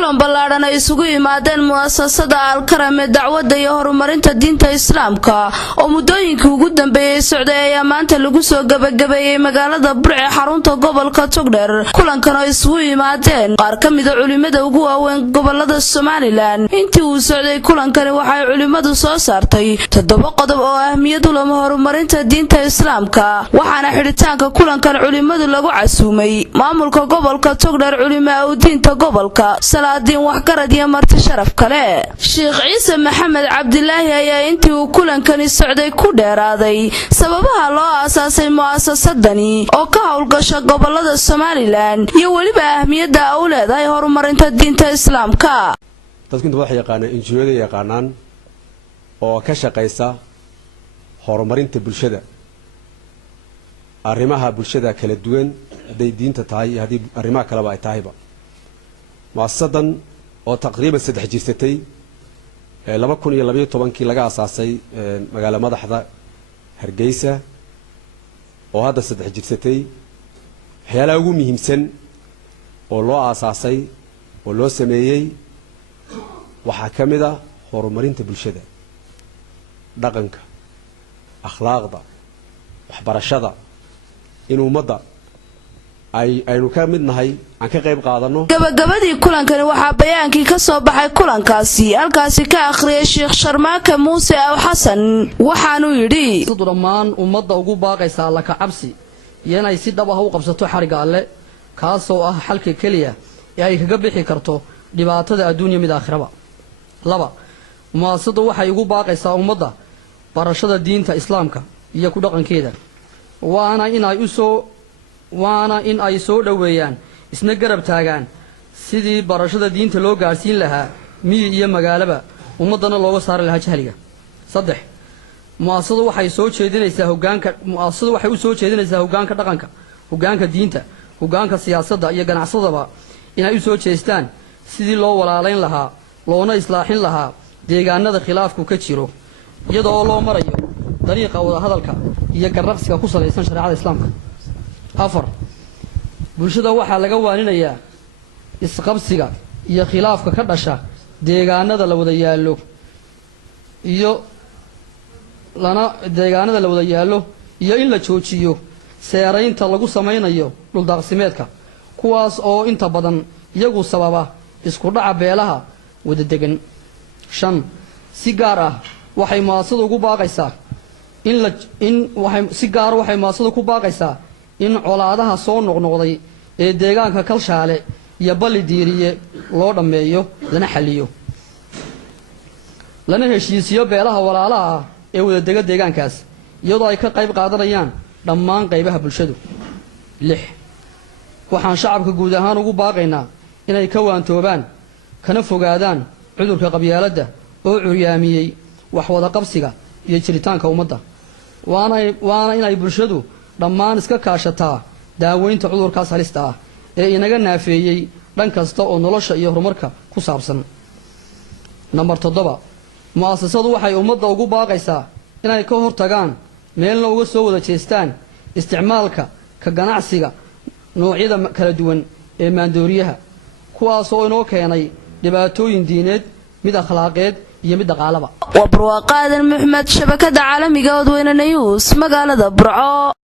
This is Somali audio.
kulan ballaaran ay isugu yimaadeen mu'asasada Al-Karam ee dacwadda iyo horumarinta diinta Islaamka oo muddooyinkii ugu dambeeyay socday ayaa maanta lagu soo gabagabeeyay magaalada Burco ee xarunta gobolka Togdheer. Kulankan oo isugu yimaadeen qaar ka mid ah culimada ugu waaweyn gobolada Somaliland. Intii uu socday kulankani waxay culimadu soo saartay 7 qodob oo ahmiyad u leh horumarinta diinta Islaamka, waxaana xiritaanka kulankan culimadu lagu casuumay maamulka gobolka Togdheer, culimada diinta gobolka, salaadiin waxgarad iyo marti sharaf kale. Sheekh Ciise Maxamed Cabdilaahi ayaa intii uu kulankani socday ku dheeraaday sababaha loo aasaasay mu'asasadani oo ka howlgasha gobolada Somaliland iyo waliba ahmiyadda ay u leedahay horumarinta diinta Islaamka. dadku waxay yaqaanaan injineerada yaqaanaan oo ka shaqeysa horumarinta bulshada, arrimaha bulshada kala duwan haday diinta tahay iyo hadii arrimaha kale ay tahayba. mu'asasadan oo taqriiban 3 jirsatay 2012 laga aasaasay magaala madaxda Hargeysa oo hadda 3 jirsatay. waxyaalaha ugu muhiimsan oo loo aasaasay oo loo sameeyay waxaa ka mid ah horumarinta bulshada, dhaqanka, akhlaaqda, waxbarashada, in ummadda aynu ka mid nahay aan ka qayb qaadano. gabagabadii kulankani waxaa bayaankii ka soo baxay kulankaasi halkaasi ka akhriyay Sheekh Sharmaake Muuse Aw Xasan, waxaanu yidhi dhammaan ummadda ugu baaqaysa alla ka cabsi iyo inay si dhab ah u qabsato xariga alle kaasoo ah xalka kaliya ee ay kaga bixi karto dhibaatada adduunyo mid aakhiraba. 2 mu'asasadu waxay ugu baaqaysaa ummadda barashada diinta Islaamka iyo ku dhaqankeeda, waana in ay soo dhaweeyaan isna garab taagaan sidii barashada diinta loo gaarsiin lahaa miyi iyo magaalaba ummadana looga saari lahaa jahliga. 3 mu'asasadu waxay u soo jeedinaysaa hoggaanka dhaqanka, hoggaanka diinta, hoggaanka siyaasadda iyo ganacsadaba inay u soo jeestaan sidii loo walaalayn lahaa loona islaaxin lahaa deegaanada khilaafku ka jiro iyadoo loo marayo dariiqa wada hadalka iyo garnaqsiga ku salaysan shariicada Islaamka. 4 bulshada waxaa laga waaninayaa isqabsiga iyo khilaafka ka dhasha deegaanada la wada yaalo iyo in la joojiyo seeraynta lagu samaynayo dhuldaaqsimeedka kuwaas oo inta badan iyagu sababa isku dhaca beelaha wada degan. 5 si gaar ah waxay mu'asasadu ugu baaqaysaa in colaadaha soo noqnoqday ee deegaanka Kalshaale iyo Balli Diiriye loo dhameeyo lana xaliyo, lana heshiisiyo beelaha walaalaha ee wada dega deegaankaas iyadoo ay ka qayb qaadanayaan dhammaan qaybaha bulshadu. 6 waxaan shacabka guud ahaan ugu baaqaynaa inay ka waantoobaan kana fogaadaan cudurka qabyaaladda oo curyaamiyey wax wada qabsiga iyo jiritaanka ummadda, waana inay bulshadu dhammaan iska kaashataa daaweynta cudurkaas halista ah ee inaga naafeeyey dhan kasta oo nolosha iyo horumarka ku saabsan. 7 mu'asasadu waxay ummadda ugu baaqaysaa inay ka hortagaan meelna uga soo wada jeestaan isticmaalka ka ganacsiga noocyada kala duwan ee maandooriyaha kuwaas oo inoo keenay dhibaatooyin diineed, mid akhlaaqeed iyo mid dhaqaalaba. Waa Barwaaqo Aadan Maxamed, shabakada caalamiga Wadweyne News, magaalada Burco.